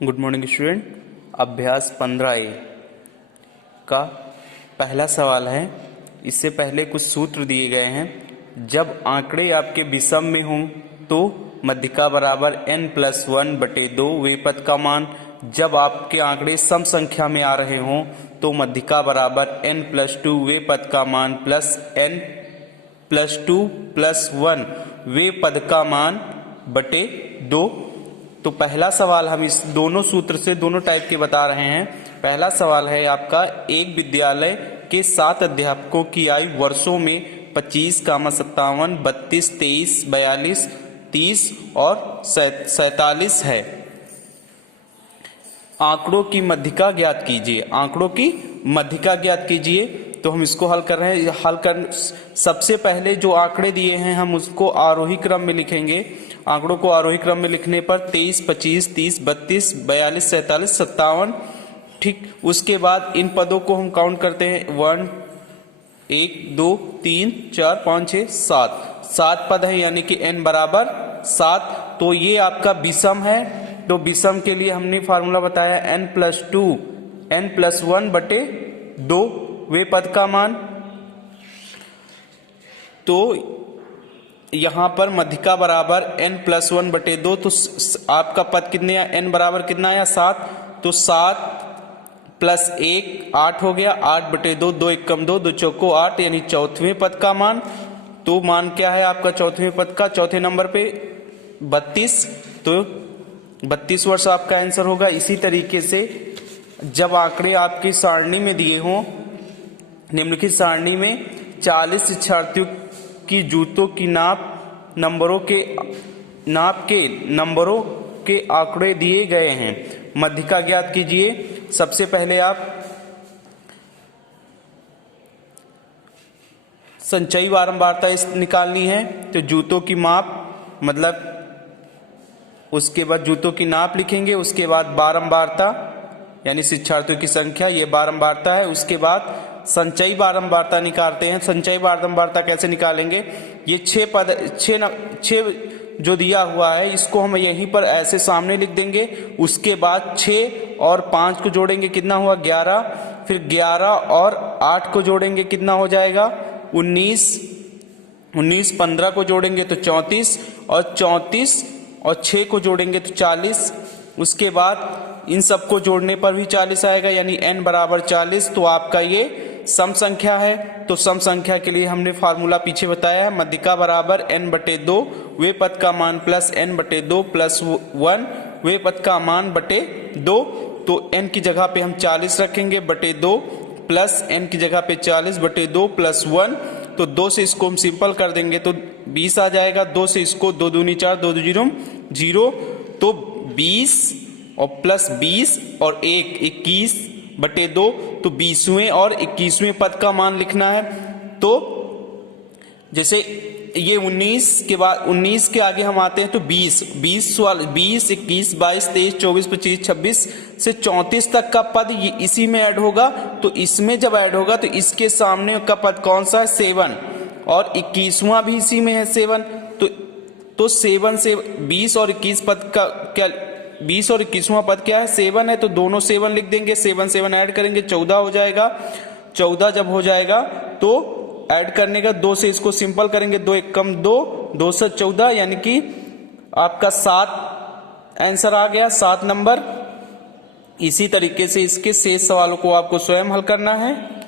Good morning student. अभ्यास 15A का पहला सवाल है। इससे पहले कुछ सूत्र दिए गए हैं। जब आंकड़े आपके विषम में हों तो मध्यिका बराबर n+1/2 वे पद का मान। जब आपके आंकड़े सम संख्या में आ रहे हों तो मध्यिका बराबर n+2 वे पद का मान प्लस n+2+1 वे पद का मान बटे 2। तो पहला सवाल हम इस दोनों सूत्र से दोनों टाइप के बता रहे हैं। पहला सवाल है आपका, एक विद्यालय के 7 अध्यापकों की आयु वर्षों में 25, 57, 32, 23, 42, 30 और 47 है। आंकड़ों की मध्यिका ज्ञात कीजिए। आंकड़ों की मध्यिका ज्ञात कीजिए। तो हम इसको हल कर रहे हैं। सबसे पहले जो आंकड़े दिए हैं हम उसको आरोही क्रम में लिखेंगे। आंकड़ों को आरोही क्रम में लिखने पर 23, 25, 30, 32, 42, 47, 57। ठीक, उसके बाद इन पदों को हम काउंट करते हैं। 1, 2, 3, 4, 5, 6, 7 पद है, यानी कि n बराबर 7। तो ये आपका विषम है। तो विषम के लिए हमने फार्मूला बताया n+2 n+1/2 वे पद का मान। तो यहां पर मध्यिका बराबर n+1/2। तो आपका पद कितने आया, n बराबर कितना आया 7। तो 7 + 1 8 हो गया। 8/2, 2 × 1 = 2, 2 चौको 8, यानी चौथवें पद का मान। तो मान क्या है आपका चौथवें पद का, चौथे नंबर पे 32। तो 32 वर्ष आपका आंसर होगा। इसी तरीके से जब आंकड़े आपकी सारणी में दिए हों, निम्नलिखित सारणी में 40 शिक्षार्थियों की जूतों की नंबरों के आंकड़े दिए गए हैं। मध्यिका ज्ञात कीजिए। सबसे पहले आप संचयी बारंबारता निकालनी है। तो जूतों की माप मतलब उसके बाद जूतों की नाप लिखेंगे। उसके बाद बारंबारता यानी शिक्षार्थियों की संख्या, ये बारंबारता है। उसके बाद संचयी बारंबारता निकालते हैं। संचयी बारंबारता कैसे निकालेंगे, ये 6 जो दिया हुआ है इसको हम यहीं पर ऐसे सामने लिख देंगे। उसके बाद 6 और 5 को जोड़ेंगे, कितना हुआ 11। फिर 11 और 8 को जोड़ेंगे, कितना हो जाएगा 19। 15 को जोड़ेंगे तो 34, और 34 और 6 को जोड़ेंगे तो 40। उसके बाद इन सबको जोड़ने पर भी 40 आएगा, यानी n बराबर 40। तो आपका ये सम संख्या है। तो सम संख्या के लिए हमने फार्मूला पीछे बताया है। मध्यिका बराबर n/2 वे पद का मान प्लस n/2 + 1 वे पद का मान बटे 2। तो n की जगह पे हम 40 रखेंगे बटे 2, प्लस n की जगह पे 40 बटे 2 + 1। तो 2 से इसको हम सिंपल कर देंगे तो 20 आ जाएगा। 2 से इसको 2 दूनी 4, 2 2 0। तो 20 और प्लस 20 और 1 21/2। तो 20वें और 21वें पद का मान लिखना है। तो जैसे ये 19 के बाद 19 के आगे हम आते हैं तो 20, 21, 22, 23, 24, 25, 26 से 34 तक का पद इसी में ऐड होगा। तो इसमें जब ऐड होगा तो इसके सामने का पद कौन सा है 7, और 21वां भी इसी में है 7। तो 7 से 20 और 21 पद का क्या, 20 और 21वां पद क्या है 7 है। तो दोनों 7 लिख देंगे। 7 ऐड करेंगे 14 हो जाएगा। 14 जब हो जाएगा तो ऐड करने का 2 से इसको सिंपल करेंगे, 2 × 1 = 2, 2 से 14, यानी कि आपका 7 आंसर आ गया, 7 नंबर। इसी तरीके से इसके शेष सवालों को आपको स्वयं हल करना है।